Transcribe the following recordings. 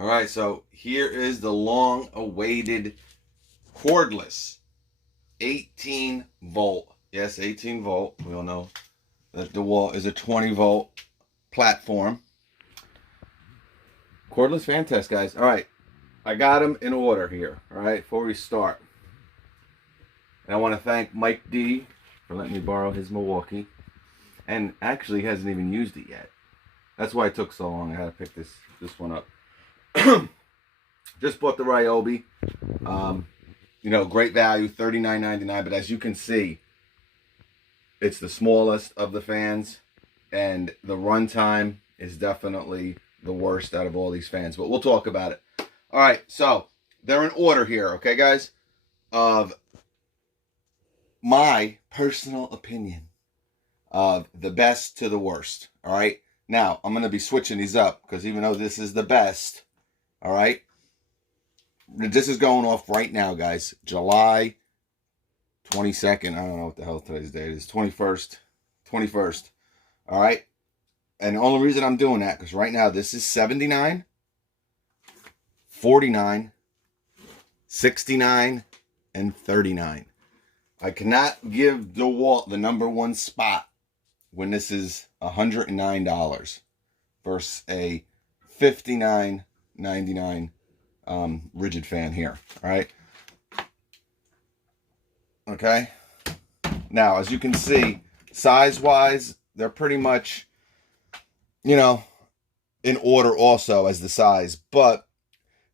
All right, so here is the long-awaited cordless 18 volt. Yes, 18 volt. We all know that the wall is a 20 volt platform. Cordless fan test, guys. All right, I got them in order here. All right, before we start, and I want to thank Mike D for letting me borrow his Milwaukee, and actually he hasn't even used it yet. That's why it took so long. I had to pick this one up. Just bought the Ryobi. Great value, $39.99. But as you can see, it's the smallest of the fans, and the runtime is definitely the worst out of all these fans. But we'll talk about it. All right, so they're in order here, okay, guys, of my personal opinion of the best to the worst. All right, now I'm going to be switching these up because even though this is the best, all right, this is going off right now, guys. July 22nd. I don't know what the hell today's date is. 21st. 21st. All right. And the only reason I'm doing that, because right now this is 79, 49, 69, and 39. I cannot give DeWalt the number one spot when this is $109 versus a $59.99 rigid fan here. All right. Okay. Now, as you can see, size-wise, they're pretty much, in order also as the size. But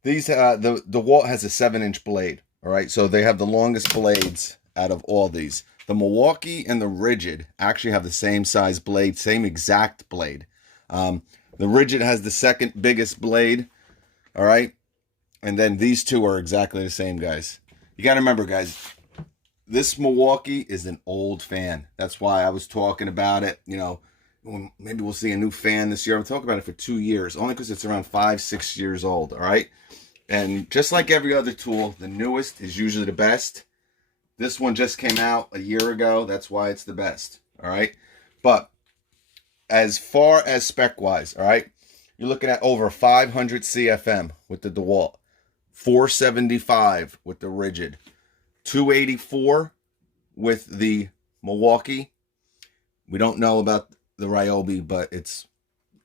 these, the DeWalt has a 7-inch blade. All right. So they have the longest blades out of all these. The Milwaukee and the rigid actually have the same size blade, same exact blade. The rigid has the second biggest blade. All right. And then these two are exactly the same, guys. You got to remember, guys, this Milwaukee is an old fan. That's why I was talking about it. Maybe we'll see a new fan this year. I'm talking about it for 2 years, only because it's around 5-6 years old. All right. And just like every other tool, the newest is usually the best. This one just came out a year ago. That's why it's the best. All right. But as far as spec-wise, all right, you're looking at over 500 CFM with the DeWalt, 475 with the rigid, 284 with the Milwaukee. We don't know about the Ryobi, but it's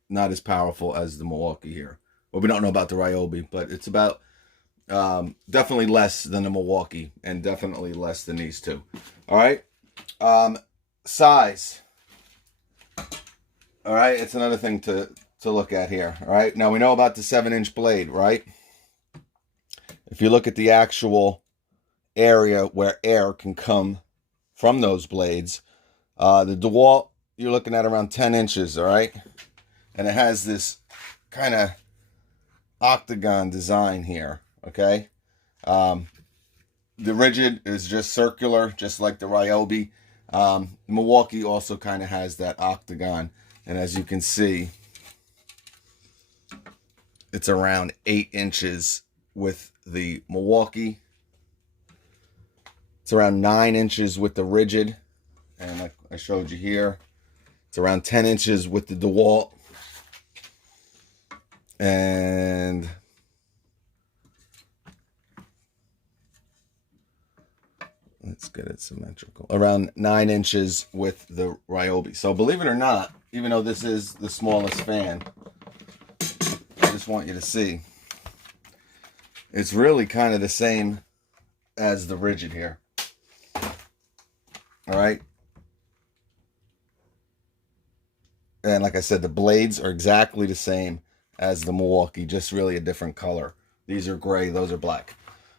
not as powerful as the Milwaukee here. Well, we don't know about the Ryobi, but it's about definitely less than the Milwaukee and definitely less than these two. All right. Size. All right. It's another thing to look at here. All right. Now we know about the 7-inch blade, right? If you look at the actual area where air can come from those blades, the DeWalt, you're looking at around 10 inches. All right. And it has this kind of octagon design here. Okay. The rigid is just circular, just like the Ryobi. Milwaukee also kind of has that octagon. And as you can see, it's around 8 inches with the Milwaukee. It's around 9 inches with the rigid. And like I showed you here, it's around 10 inches with the DeWalt. And let's get it symmetrical. Around 9 inches with the Ryobi. So believe it or not, even though this is the smallest fan, I just want you to see, it's really kind of the same as the rigid here. All right. And like I said, the blades are exactly the same as the Milwaukee, just really a different color. These are gray, those are black.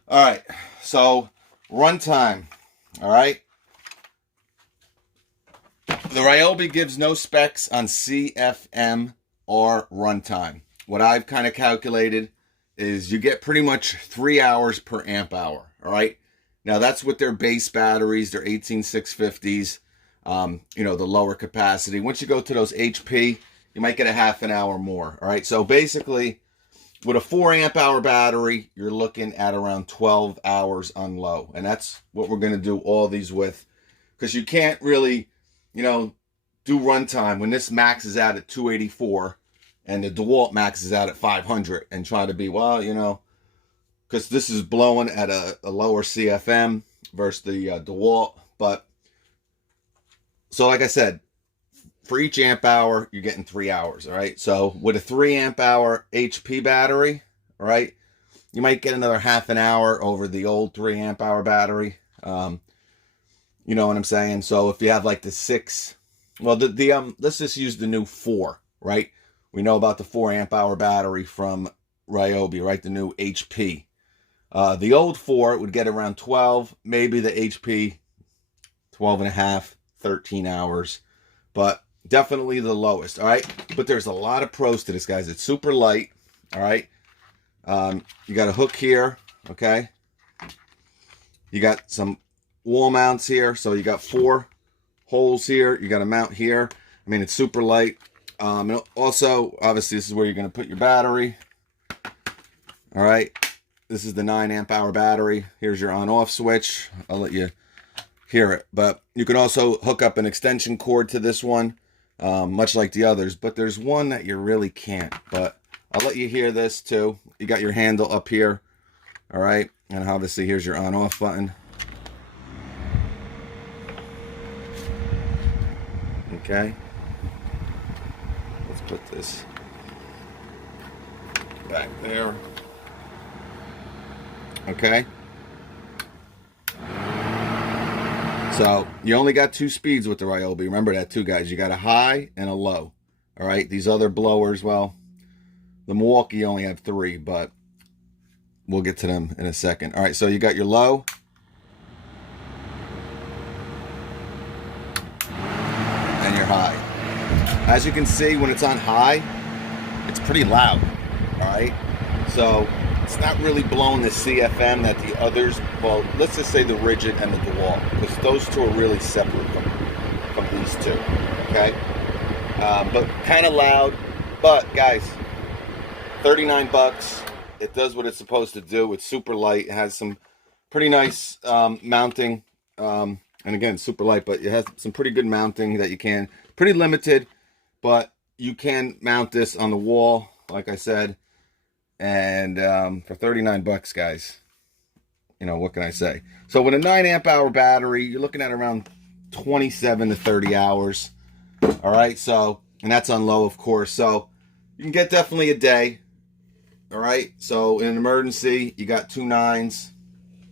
All right. So runtime. All right. The Ryobi gives no specs on CFM or runtime. What I've kind of calculated is you get pretty much 3 hours per amp hour. All right. Now that's with their base batteries, their 18650s, the lower capacity. Once you go to those HP, you might get a half an hour more. All right. So basically, with a 4 amp hour battery, you're looking at around 12 hours on low. And that's what we're going to do all these with, because you can't really, do runtime when this maxes out at 284. and the DeWalt maxes out at 500 and try to be, well, you know, because this is blowing at a lower CFM versus the DeWalt. But so like I said, for each amp hour, you're getting 3 hours. All right. So with a 3 amp hour HP battery, all right, you might get another half an hour over the old 3 amp hour battery. You know what I'm saying? So if you have like the 6, well, let's just use the new 4, right? We know about the 4 amp hour battery from Ryobi, right? The new HP. The old 4 would get around 12, maybe the HP 12 and a half, 13 hours, but definitely the lowest. All right. But there's a lot of pros to this, guys. It's super light. All right. You got a hook here. Okay. You got some wall mounts here. So you got 4 holes here. You got a mount here. I mean, it's super light. And also, obviously, this is where you're going to put your battery. All right. This is the 9 amp hour battery. Here's your on off switch. I'll let you hear it. But you can also hook up an extension cord to this one, much like the others. But there's one that you really can't. But I'll let you hear this too. You got your handle up here. All right. And obviously, here's your on off button. Okay, let's put this back there. Okay, so you only got 2 speeds with the Ryobi. Remember that too, guys. You got a high and a low. All right, these other blowers, well, the Milwaukee only have 3, but we'll get to them in a second. All right, so you got your low. And your high. As you can see, when it's on high, it's pretty loud. All right, so it's not really blowing the CFM that the others, well, let's just say the Rigid and the DeWalt, because those 2 are really separate from these 2. Okay, but kind of loud. But guys, 39 bucks. It does what it's supposed to do. It's super light. It has some pretty nice mounting. And again, super light, but it has some pretty good mounting that you can. Pretty limited, but you can mount this on the wall, like I said. And for 39 bucks, guys, you know, what can I say? So with a 9 amp hour battery, you're looking at around 27 to 30 hours. All right, so, and that's on low, of course. So you can get definitely a day. All right, so in an emergency, you got 2 9s.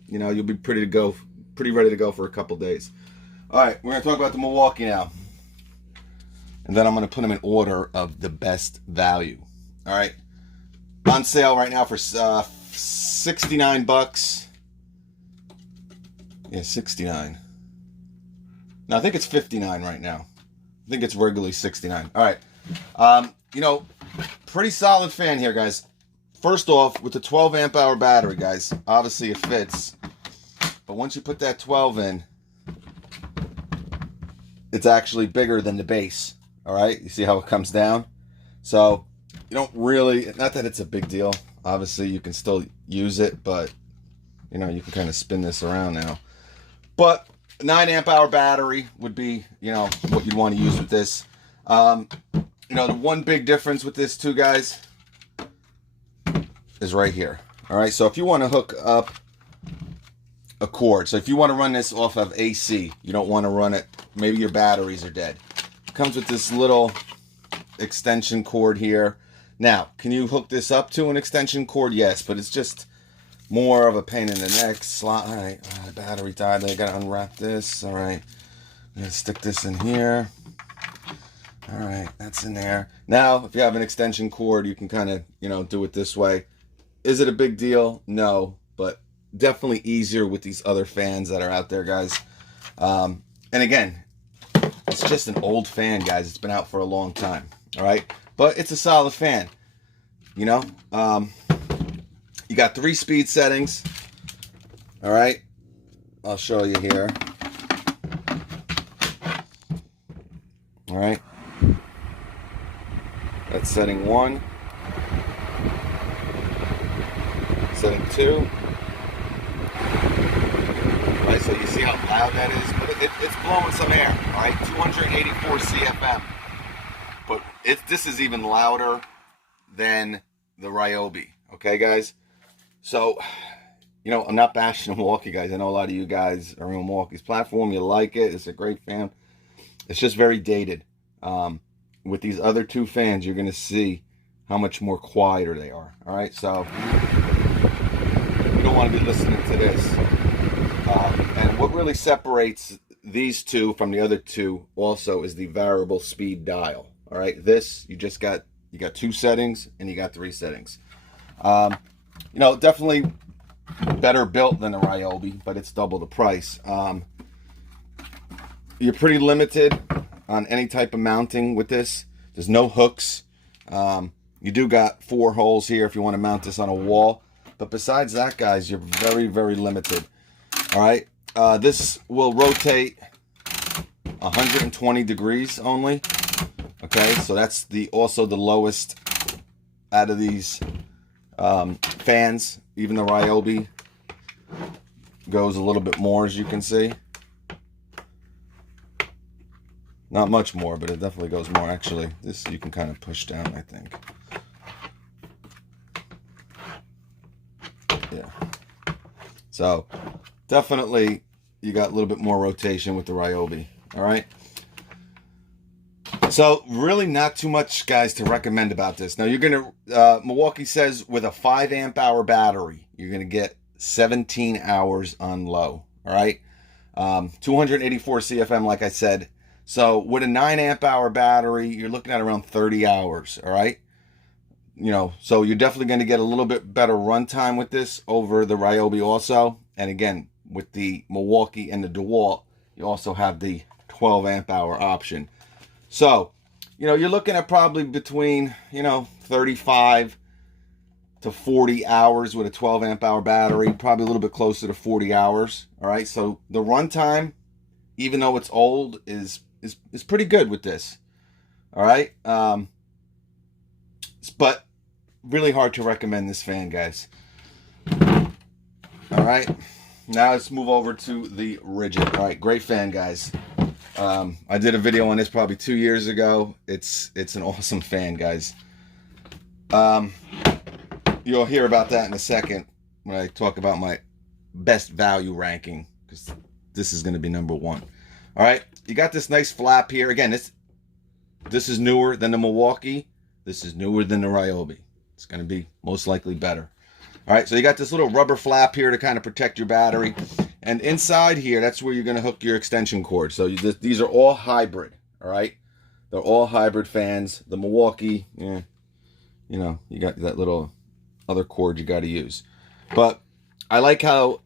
You know, you'll be pretty ready to go for a couple days. All right, we're going to talk about the Milwaukee now. And then I'm going to put them in order of the best value. All right. On sale right now for 69 bucks. Yeah, 69. No, I think it's 59 right now. I think it's regularly 69. All right. You know, pretty solid fan here, guys. First off, with the 12 amp hour battery, guys, obviously it fits. But once you put that 12 in, it's actually bigger than the base. All right, you see how it comes down? So you don't really, not that it's a big deal. Obviously, you can still use it, but you know, you can kind of spin this around now. But 9 amp hour battery would be, you know, what you'd want to use with this. You know, the one big difference with this too, guys, is right here. All right, so if you want to hook up a cord, so if you want to run this off of AC, you don't want to run it, maybe your batteries are dead. It comes with this little extension cord here. Now, can you hook this up to an extension cord? Yes, but it's just more of a pain in the neck. Slot. All right, the battery died. I gotta unwrap this. All right, I'm gonna stick this in here. All right, that's in there. Now, if you have an extension cord, you can kind of, you know, do it this way. Is it a big deal? No, but definitely easier with these other fans that are out there, guys. And again, it's just an old fan, guys. It's been out for a long time. All right, but it's a solid fan. You know, you got 3 speed settings. All right, I'll show you here. All right, that's setting 1, setting 2. All right, so you see how loud that is, but it's blowing some air. All right, 284 CFM, but this is even louder than the Ryobi. Okay, guys? So, you know, I'm not bashing Milwaukee, guys. I know a lot of you guys are in Milwaukee's platform. You like it. It's a great fan. It's just very dated. With these other two fans, you're going to see how much more quieter they are. All right, so you don't want to be listening to this. And what really separates these two from the other two also is the variable speed dial. All right, this you got 2 settings and you got 3 settings. You know, definitely better built than the Ryobi, but it's double the price. You're pretty limited on any type of mounting with this. There's no hooks. You do got 4 holes here if you want to mount this on a wall, but besides that, guys, you're very, very limited. All right, this will rotate 120 degrees only. Okay, so that's also the lowest out of these fans. Even the Ryobi goes a little bit more, as you can see. Not much more, but it definitely goes more. Actually, this you can kind of push down, I think. Yeah. So, definitely, you got a little bit more rotation with the Ryobi. All right. So, really not too much, guys, to recommend about this. Now, you're going to, Milwaukee says with a 5 amp hour battery, you're going to get 17 hours on low. All right. 284 CFM, like I said. So with a 9 amp hour battery, you're looking at around 30 hours. All right. You know, so you're definitely going to get a little bit better runtime with this over the Ryobi also. And again, with the Milwaukee and the DeWalt, you also have the 12 amp hour option. So, you know, you're looking at probably between, you know, 35 to 40 hours with a 12 amp hour battery, probably a little bit closer to 40 hours. All right. So the runtime, even though it's old, is pretty good with this. All right. But really hard to recommend this fan, guys. All right. Now let's move over to the Rigid. All right. Great fan, guys. I did a video on this probably 2 years ago. It's an awesome fan, guys. You'll hear about that in a second when I talk about my best value ranking, because this is going to be number 1. All right, you got this nice flap here. Again, this is newer than the Milwaukee. This is newer than the Ryobi. It's going to be most likely better. All right, so you got this little rubber flap here to kind of protect your battery. And inside here, that's where you're going to hook your extension cord. So these are all hybrid, all right? They're all hybrid fans. The Milwaukee, yeah, you know, you got that little other cord you got to use. But I like how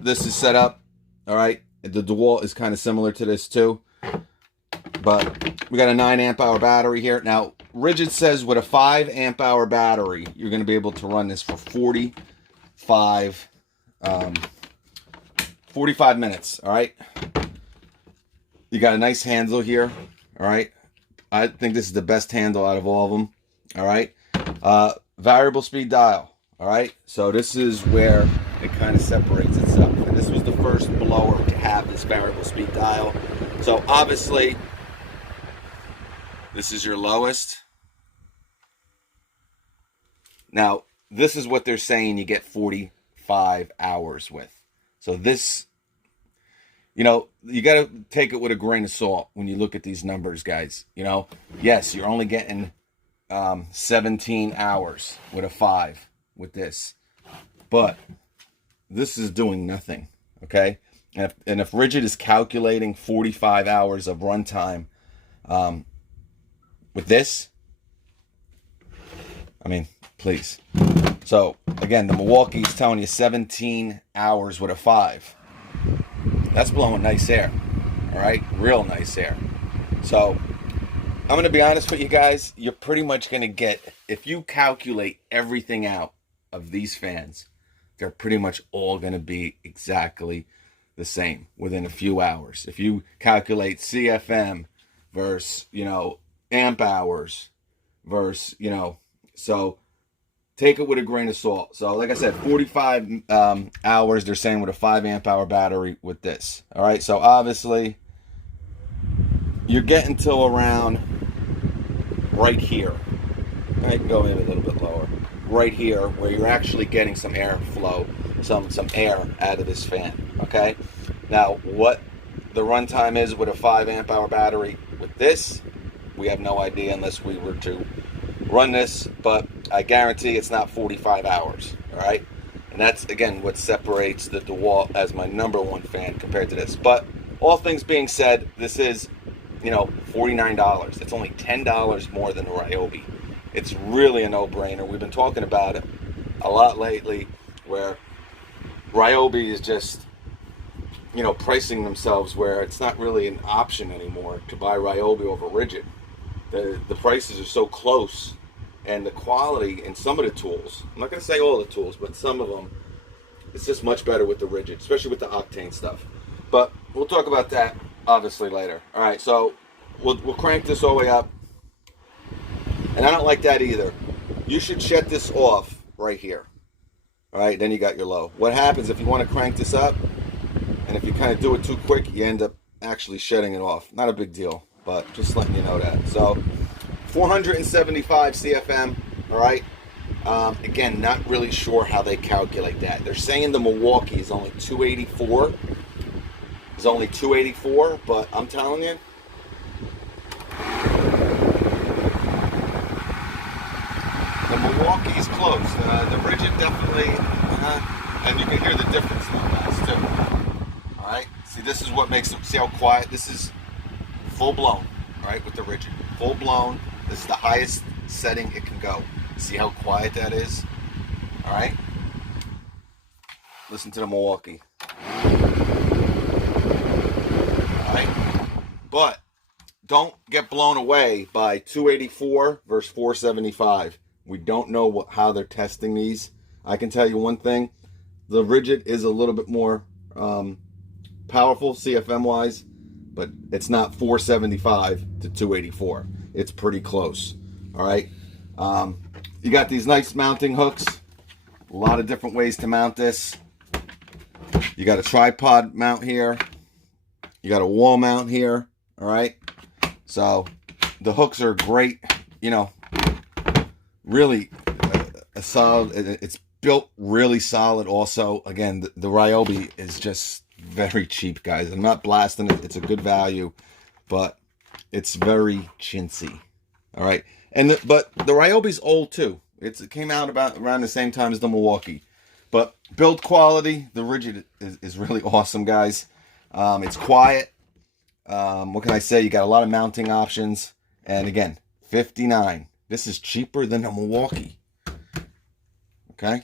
this is set up, all right? The DeWalt is kind of similar to this too. But we got a 9 amp hour battery here. Now, Rigid says with a 5 amp hour battery, you're going to be able to run this for 45 minutes, all right? You got a nice handle here, all right? I think this is the best handle out of all of them, all right? Variable speed dial, all right? So this is where it kind of separates itself. And this was the first blower to have this variable speed dial. So obviously, this is your lowest. Now, this is what they're saying you get 45 hours with. So this, you know, you got to take it with a grain of salt when you look at these numbers, guys. You know, yes, you're only getting 17 hours with a 5 with this. But this is doing nothing, okay? And if Rigid is calculating 45 hours of runtime with this, I mean, please. So, again, the Milwaukee is telling you 17 hours with a 5. That's blowing nice air, all right? Real nice air. So, I'm going to be honest with you guys. You're pretty much going to get, if you calculate everything out of these fans, they're pretty much all going to be exactly the same within a few hours. If you calculate CFM versus, you know, amp hours versus, you know, so take it with a grain of salt. So like I said, 45 hours they're saying with a 5 amp hour battery with this. All right, so obviously you're getting till around right here. I can go maybe a little bit lower. Right here, where you're actually getting some airflow, some air out of this fan. Okay. Now, what the runtime is with a 5 amp hour battery with this, we have no idea unless we were to run this, but I guarantee it's not 45 hours. All right. And that's, again, what separates the DeWalt as my #1 fan compared to this. But all things being said, this is, $49. It's only $10 more than the Ryobi. It's really a no-brainer. We've been talking about it a lot lately, where Ryobi is just, pricing themselves where it's not really an option anymore to buy Ryobi over Rigid. The prices are so close, and the quality in some of the tools, I'm not going to say all the tools, but some of them, it's just much better with the Rigid, especially with the octane stuff. But we'll talk about that obviously later. All right, so we'll crank this all the way up. And I don't like that either. You should shut this off right here. All right, then you got your low. What happens if you want to crank this up, and if you kind of do it too quick, you end up actually shutting it off. Not a big deal, but just letting you know that. So 475 CFM, all right? Again, not really sure how they calculate that. They're saying the Milwaukee is only 284. It's only 284, but I'm telling you, the Milwaukee is close. The Rigid definitely, and you can hear the difference in the guys too. All right, see, this is what makes them. See how quiet this is? Full blown, all right, with the Rigid, full blown. This is the highest setting it can go. See how quiet that is? All right. Listen to the Milwaukee. All right, but don't get blown away by 284 versus 475. We don't know how they're testing these. I can tell you one thing. The Rigid is a little bit more powerful CFM-wise, but it's not 475 to 284. It's pretty close. All right. You got these nice mounting hooks. A lot of different ways to mount this. You got a tripod mount here. You got a wall mount here. All right. So the hooks are great. Really a solid. It's built really solid. Also, again, the Ryobi is just very cheap, guys. I'm not blasting it. It's a good value, but it's very chintzy. All right. But the Ryobi's old too. It came out around the same time as the Milwaukee. But build quality, the Rigid is really awesome, guys. It's quiet. What can I say? You got a lot of mounting options. And again, $59. This is cheaper than a Milwaukee. Okay?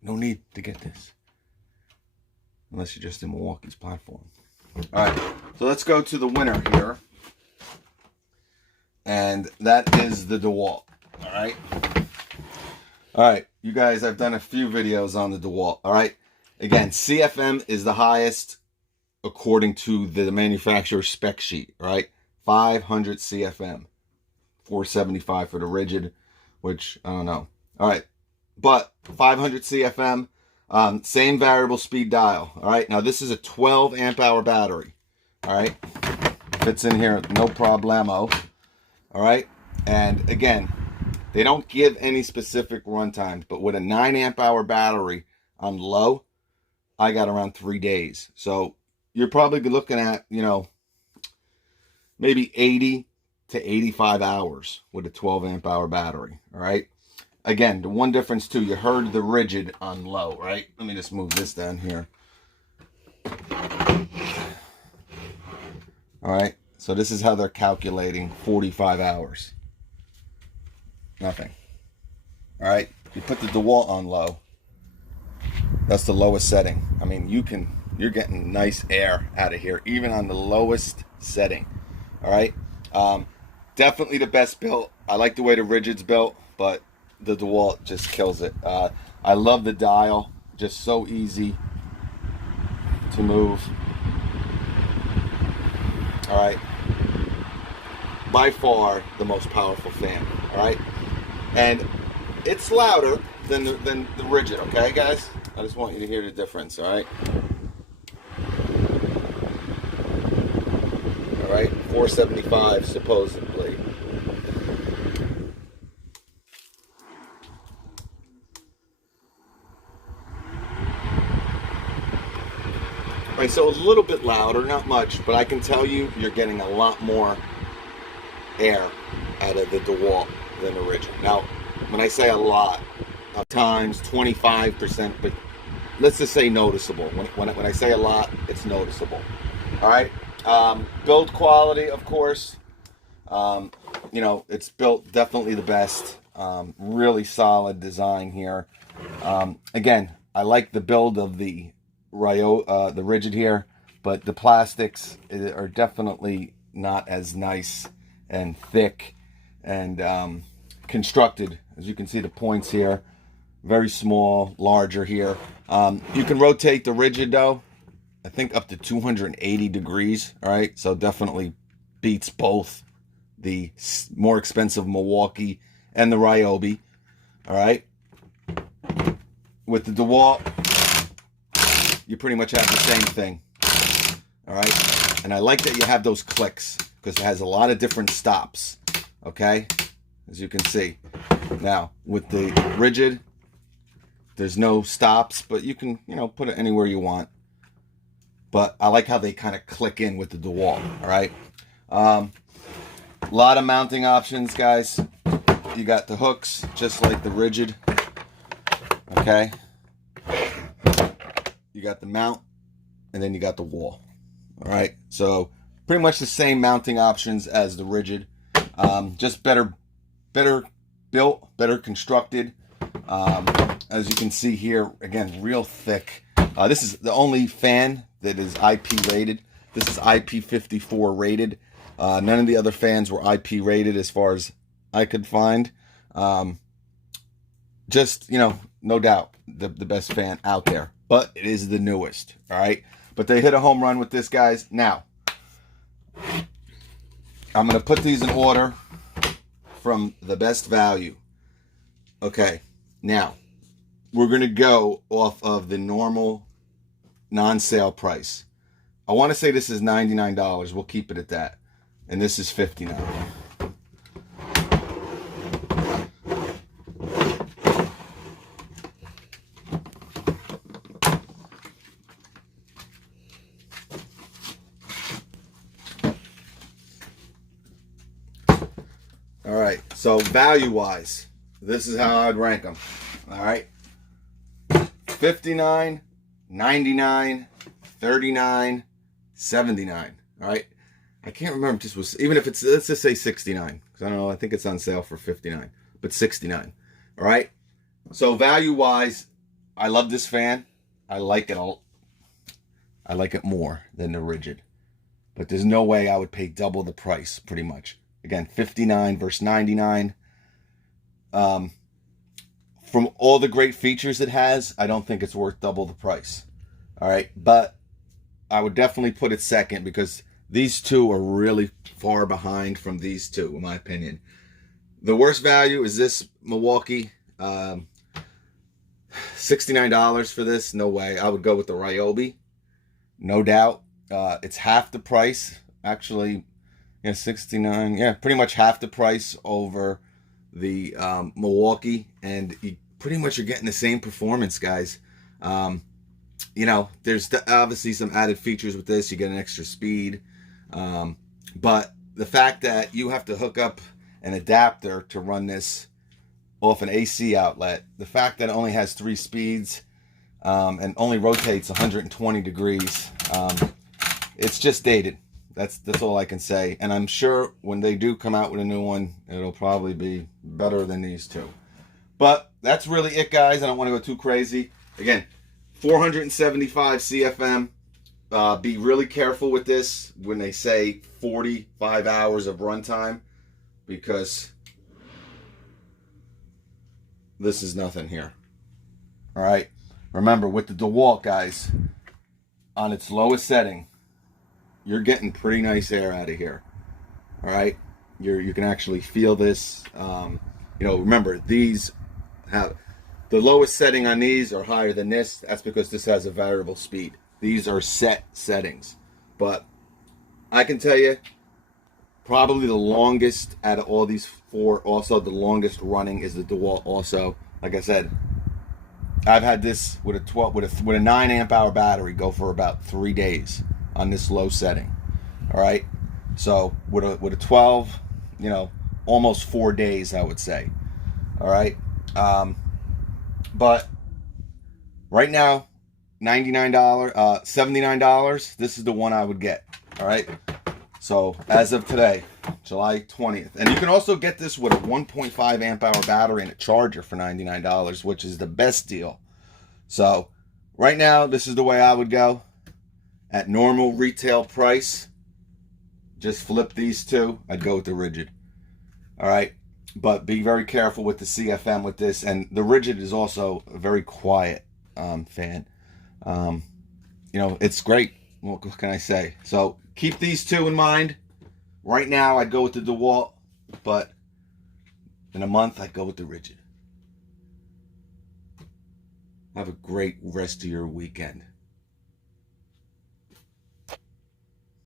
No need to get this. Unless you're just in Milwaukee's platform. Alright, so let's go to the winner here. And that is the DeWalt. Alright? Alright, you guys, I've done a few videos on the DeWalt. Alright? Again, CFM is the highest according to the manufacturer's spec sheet. Alright? 500 CFM. 475 for the Rigid, which I don't know. All right, but 500 CFM, same variable speed dial. All right, now this is a 12 amp hour battery. All right, fits in here no problemo. All right, and again, they don't give any specific run times, but with a 9 amp hour battery on low, I got around 3 days. So you're probably looking at, maybe 80 to 85 hours with a 12 amp hour battery. All right. Again, the one difference too, you heard the Rigid on low, right? Let me just move this down here. All right. So this is how they're calculating 45 hours. Nothing. All right. You put the DeWalt on low. That's the lowest setting. I mean, you're getting nice air out of here, even on the lowest setting. All right. Definitely the best built. I like the way the Rigid's built, but the DeWalt just kills it. I love the dial. Just so easy to move. All right. By far the most powerful fan. All right. And it's louder than the Rigid. Okay, guys? I just want you to hear the difference. All right. All right. 475 supposedly. Right, so a little bit louder, not much, but I can tell you, you're getting a lot more air out of the DeWalt than the Rigid. Now, when I say a lot, times 25%, but let's just say noticeable. When I say a lot, it's noticeable. All right. Build quality, of course. You know, it's built definitely the best. Really solid design here. Again, I like the build of the Rigid here, but the plastics are definitely not as nice and thick and constructed. As you can see, the points here, very small, larger here. You can rotate the Rigid though, I think up to 280 degrees. All right, so definitely beats both the more expensive Milwaukee and the Ryobi. All right, with the DeWalt, you pretty much have the same thing. All right, and I like that you have those clicks because it has a lot of different stops. Okay, as you can see. Now with the Rigid, there's no stops, but you can, you know, put it anywhere you want. But I like how they kind of click in with the DeWalt. All right, a lot of mounting options, guys. You got the hooks, just like the Rigid. Okay, you got the mount, and then you got the wall. All right, so pretty much the same mounting options as the Rigid, just better built, better constructed. As you can see here, again, real thick. This is the only fan that is IP rated. This is IP54 rated. None of the other fans were IP rated as far as I could find. Just, you know, no doubt the best fan out there, but it is the newest. All right, but they hit a home run with this, guys. Now I'm gonna put these in order from the best value. Okay, now we're gonna go off of the normal non-sale price. I want to say this is $99. We'll keep it at that, and this is $59. All right, so value-wise, this is how I'd rank them. All right, 59, 99, 39, 79. All right, I can't remember if this was, even if it's, let's just say 69, because I don't know, I think it's on sale for 59, but 69. All right, so value-wise, I love this fan. I like it all. I like it more than the Rigid, but there's no way I would pay double the price, pretty much. Again, 59 versus 99. From all the great features it has, I don't think it's worth double the price. All right, but I would definitely put it second because these two are really far behind from these two, in my opinion. The worst value is this Milwaukee. $69 for this, no way. I would go with the Ryobi, no doubt. It's half the price, actually. Yeah, 69. Yeah, pretty much half the price over the Milwaukee, and you pretty much are getting the same performance, guys. You know, there's obviously some added features with this. You get an extra speed, but the fact that you have to hook up an adapter to run this off an AC outlet, the fact that it only has 3 speeds and only rotates 120 degrees, it's just dated. That's all I can say. And I'm sure when they do come out with a new one, it'll probably be better than these two. But that's really it, guys. I don't want to go too crazy. Again, 475 CFM. Be really careful with this when they say 45 hours of runtime, because this is nothing here. All right. Remember, with the DeWalt, guys, on its lowest setting, you're getting pretty nice air out of here. All right, you can actually feel this. You know, remember, these have the lowest setting on these are higher than this. That's because this has a variable speed. These are set settings, but I can tell you, probably the longest out of all these 4. Also, the longest running is the DeWalt. Also, like I said, I've had this with a 12 with a 9 amp hour battery go for about 3 days on this low setting. All right, so with a 12, you know, almost 4 days, I would say. All right, but right now, $99, $79. This is the one I would get. All right, so as of today, July 20th, and you can also get this with a 1.5 amp hour battery and a charger for $99, which is the best deal. So right now, this is the way I would go. At normal retail price, just flip these two. I'd go with the Rigid. All right, but be very careful with the CFM with this, and the Rigid is also a very quiet fan. You know, it's great. What can I say? So keep these two in mind. Right now, I'd go with the DeWalt, but in a month, I'd go with the Rigid. Have a great rest of your weekend.